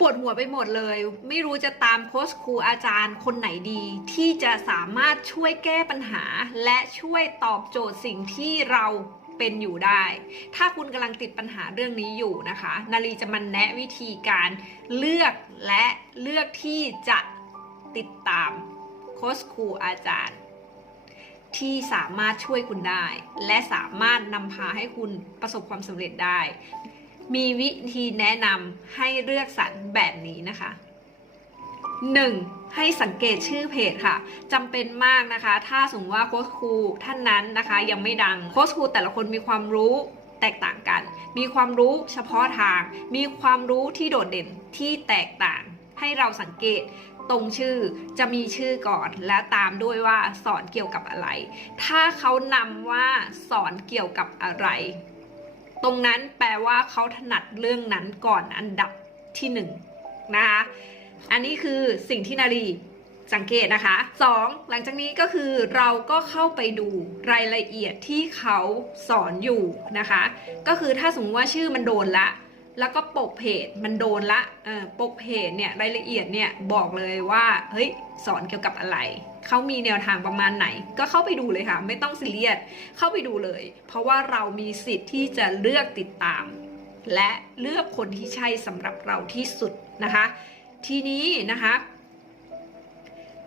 ปวดหัวไปหมดเลย ไม่รู้จะตามโค้ชครูอาจารย์คนไหนดี ที่จะสามารถช่วยแก้ปัญหา และช่วยตอบโจทย์สิ่งที่เราเป็นอยู่ได้ ถ้าคุณกำลังติดปัญหาเรื่องนี้อยู่นะคะ นาลีจะมาแนะวิธีการเลือกและเลือกที่จะติดตามโค้ชครูอาจารย์ ที่สามารถช่วยคุณได้ และสามารถนำพาให้คุณประสบความสำเร็จได้ มีวิธีแนะนำให้เลือกสรรแบบนี้นะคะ 1. ให้สังเกตชื่อเพจค่ะจำเป็นมากนะคะ ถ้าสมมติว่าโค้ชครูท่านนั้นนะคะ ยังไม่ดังโค้ชครูแต่ละคนมีความรู้แตกต่างกัน มีความรู้เฉพาะทาง มีความรู้ที่โดดเด่นที่แตกต่าง ให้เราสังเกตตรงชื่อจะมีชื่อก่อนและตามด้วยว่าสอนเกี่ยวกับอะไร ถ้าเขานำว่าสอนเกี่ยวกับอะไร ตรงนั้นแปลว่าเขาถนัดเรื่องนั้นก่อนอันดับที่หนึ่งนะคะ อันนี้คือสิ่งที่นารีสังเกตนะคะ 2. หลังจากนี้ก็คือเราก็เข้าไปดูรายละเอียดที่เขาสอนอยู่นะคะ ก็คือถ้าสมมติว่าชื่อมันโดนละ แล้วก็ปกเพจมันโดนละปกเพจเนี่ยรายละเอียดเนี่ยบอกเลยว่าเฮ้ยสอนเกี่ยวกับอะไร เขามีแนวทางประมาณไหน ก็เข้าไปดูเลยค่ะ ไม่ต้องซีเรียสเข้าไปดูเลย เพราะว่าเรามีสิทธิ์ที่จะเลือกติดตาม และเลือกคนที่ใช่สำหรับเราที่สุดนะคะ ทีนี้นะคะ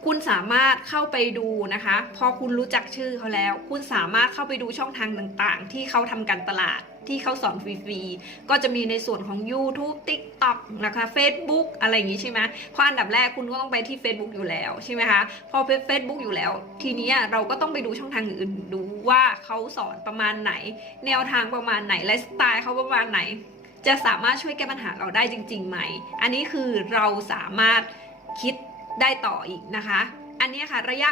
คุณสามารถเข้าไปดูนะคะ พอคุณรู้จักชื่อเขาแล้ว คุณสามารถเข้าไปดูช่องทางต่างๆ ที่เขาทำการตลาดที่เขาสอนฟรีๆ ก็จะมีในส่วนของ YouTube TikTok นะคะ Facebook อะไรอย่างนี้ใช่ไหมเพราะอันดับแรกคุณก็ต้องไปที่ Facebook อยู่แล้วใช่ไหมคะ พอเป็น Facebook อยู่แล้ว ทีนี้เราก็ต้องไปดูช่องทางอื่นดูว่าเขาสอนประมาณไหน แนวทางประมาณไหนไลฟ์สไตล์เขาประมาณไหน จะสามารถช่วยแก้ปัญหาเราได้จริงๆไหม อันนี้คือเราสามารถคิด ได้ต่ออีกนะคะ อันนี้ค่ะระยะ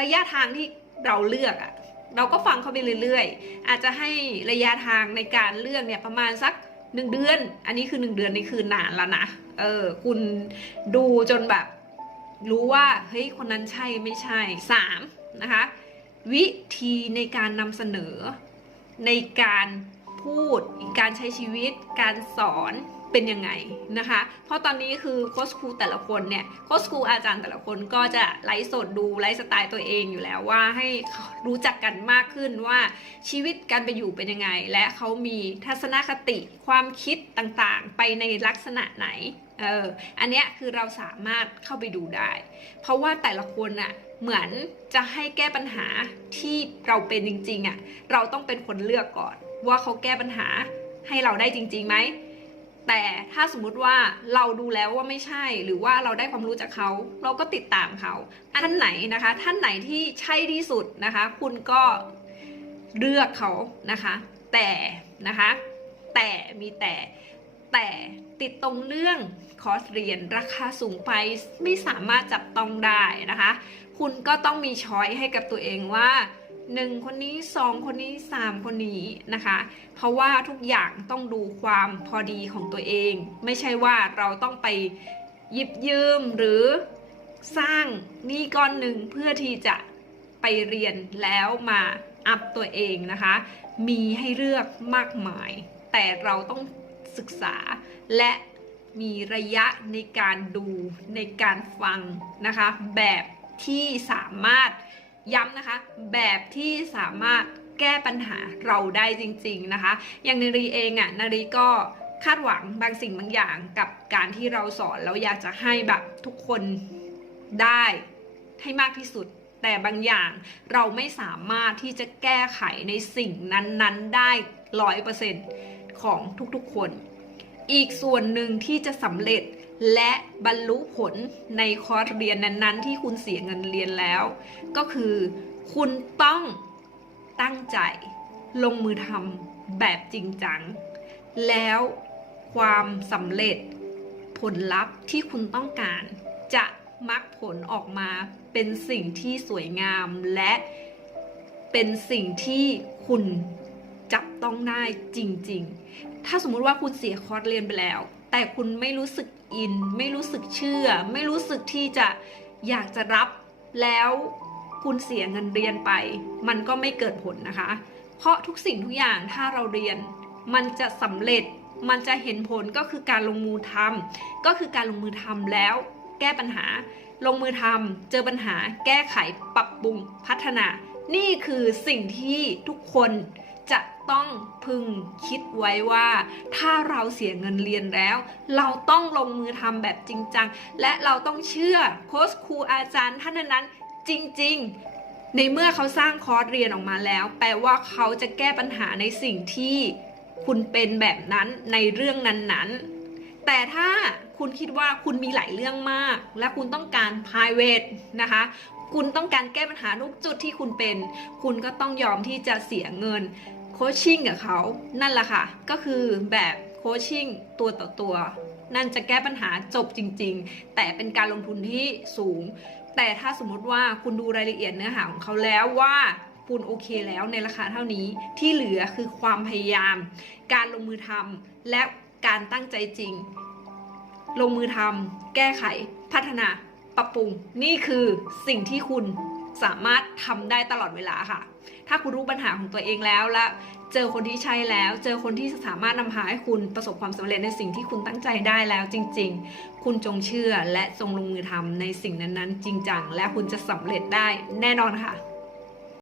ระยะทางที่เราเลือกอะเราก็ฟังเขาไปเรื่อยๆ อาจจะให้ระยะทางในการเลือกเนี่ยประมาณสักหนึ่งเดือน อันนี้คือหนึ่งเดือนนี่คือนานแล้วนะ เออ คุณดูจนแบบ รู้ว่าเฮ้ยคนนั้นใช่ไม่ใช่สามนะคะ วิธีในการนำเสนอ ในการพูด การใช้ชีวิต การสอน เป็นยังไงนะคะ เพราะตอนนี้คือโค้ชครูแต่ละคนเนี่ยโค้ชครูอาจารย์แต่ละคนก็จะไลฟ์สดดูไลฟ์สไตล์ตัวเองอยู่แล้วว่าให้รู้จักกันมากขึ้นว่าชีวิตการไปอยู่เป็นยังไง และเขามีทัศนคติความคิดต่างๆ ไปในลักษณะไหนเอออันเนี้ยคือเราสามารถเข้าไปดูได้ เพราะว่าแต่ละคนอะเหมือนจะให้แก้ปัญหาที่เราเป็นจริงๆอะเราต้องเป็นคนเลือกก่อน ว่าเขาแก้ปัญหาให้เราได้จริงๆไหม แต่ถ้าสมมุติว่าเราดูแล้วว่าไม่ใช่ หรือว่าเราได้ความรู้จากเขา เราก็ติดตามเขาท่านไหนนะคะ ท่านไหนที่ใช่ที่สุดนะคะ คุณก็เลือกเขานะคะ แต่นะคะ แต่มีแต่แต่ติดตรงเรื่องคอร์สเรียนราคาสูงไปไม่สามารถจับต้องได้นะคะ คุณก็ต้องมีช้อยให้กับตัวเองว่า หนึ่งคนนี้สองคนนี้สามคนนี้นะคะ เพราะว่าทุกอย่างต้องดูความพอดีของตัวเอง ไม่ใช่ว่าเราต้องไปหยิบยืมหรือสร้างหนี้ก้อนหนึ่งเพื่อที่จะไปเรียนแล้วมาอัพตัวเองนะคะ มีให้เลือกมากมาย แต่เราต้องศึกษาและมีระยะในการดูในการฟังนะคะ แบบที่สามารถ ย้ำนะคะ แบบที่สามารถแก้ปัญหาเราได้จริง ๆนะคะ อย่างนารีเองอะ่ะนารีก็คาดหวังบางสิ่งบางอย่างกับการที่เราสอนแล้วอยากจะให้แบบทุกคนได้ให้มากที่สุด แต่บางอย่างเราไม่สามารถที่จะแก้ไขในสิ่งนั้นๆได้ร้อยเปอร์เซ็นต์ของทุกๆคน อีกส่วนหนึ่งที่จะสำเร็จ และบรรลุผลในคอร์สเรียนนั้น ๆ ที่คุณเสียเงินเรียนแล้ว ก็คือคุณต้องตั้งใจลงมือทำแบบจริงจัง แล้วความสำเร็จผลลัพธ์ที่คุณต้องการจะมักผลออกมาเป็นสิ่งที่สวยงามและเป็นสิ่งที่คุณจับต้องได้จริง ๆ ถ้าสมมุติว่าคุณเสียคอร์สเรียนไปแล้ว แต่คุณไม่รู้สึก อิน ไม่รู้สึกเชื่อ ไม่รู้สึกที่จะอยากจะรับแล้วคุณเสียเงินเรียนไป มันก็ไม่เกิดผลนะคะ เพราะทุกสิ่งทุกอย่างถ้าเราเรียน มันจะสำเร็จมันจะเห็นผลก็คือการลงมือทำก็คือการลงมือทำแล้ว แก้ปัญหา ลงมือทำเจอปัญหา แก้ไขปรับปรุงพัฒนา นี่คือสิ่งที่ทุกคน ต้องพึงคิดไว้ว่า ถ้าเราเสียเงินเรียนแล้ว เราต้องลงมือทำแบบจริงจัง และเราต้องเชื่อโค้ชครูอาจารย์ท่านนั้นจริง ๆ ในเมื่อเขาสร้างคอร์สเรียนออกมาแล้ว แปลว่าเขาจะแก้ปัญหาในสิ่งที่คุณเป็นแบบนั้นในเรื่องนั้นๆ แต่ถ้าคุณคิดว่าคุณมีหลายเรื่องมาก และคุณต้องการ private นะคะคุณต้องการแก้ปัญหาทุกจุดที่คุณเป็น คุณก็ต้องยอมที่จะเสียเงิน ชชิ่งกับเขา นั่นแหละค่ะ ก็คือแบบโคชชิ่งตัวต่อตัว นั่นจะแก้ปัญหาจบจริง ๆ แต่เป็นการลงทุนที่สูง แต่ถ้าสมมติว่าคุณดูรายละเอียดเนื้อหาของเขาแล้วว่าคุณโอเคแล้วในราคาเท่านี้ที่เหลือคือความพยายาม การลงมือทำและการตั้งใจจริง ลงมือทำแก้ไข พัฒนา ปรับปรุง นี่คือสิ่งที่คุณสามารถทำได้ตลอดเวลาค่ะ ถ้าคุณรู้ปัญหาของตัวเองแล้วและเจอคนที่ใช่แล้ว เจอคนที่สามารถนำพาให้คุณประสบความสำเร็จในสิ่งที่คุณตั้งใจได้แล้วจริง ๆ คุณจงเชื่อและจงลงมือทำในสิ่งนั้นๆ จริงจังและคุณจะสำเร็จได้แน่นอนค่ะ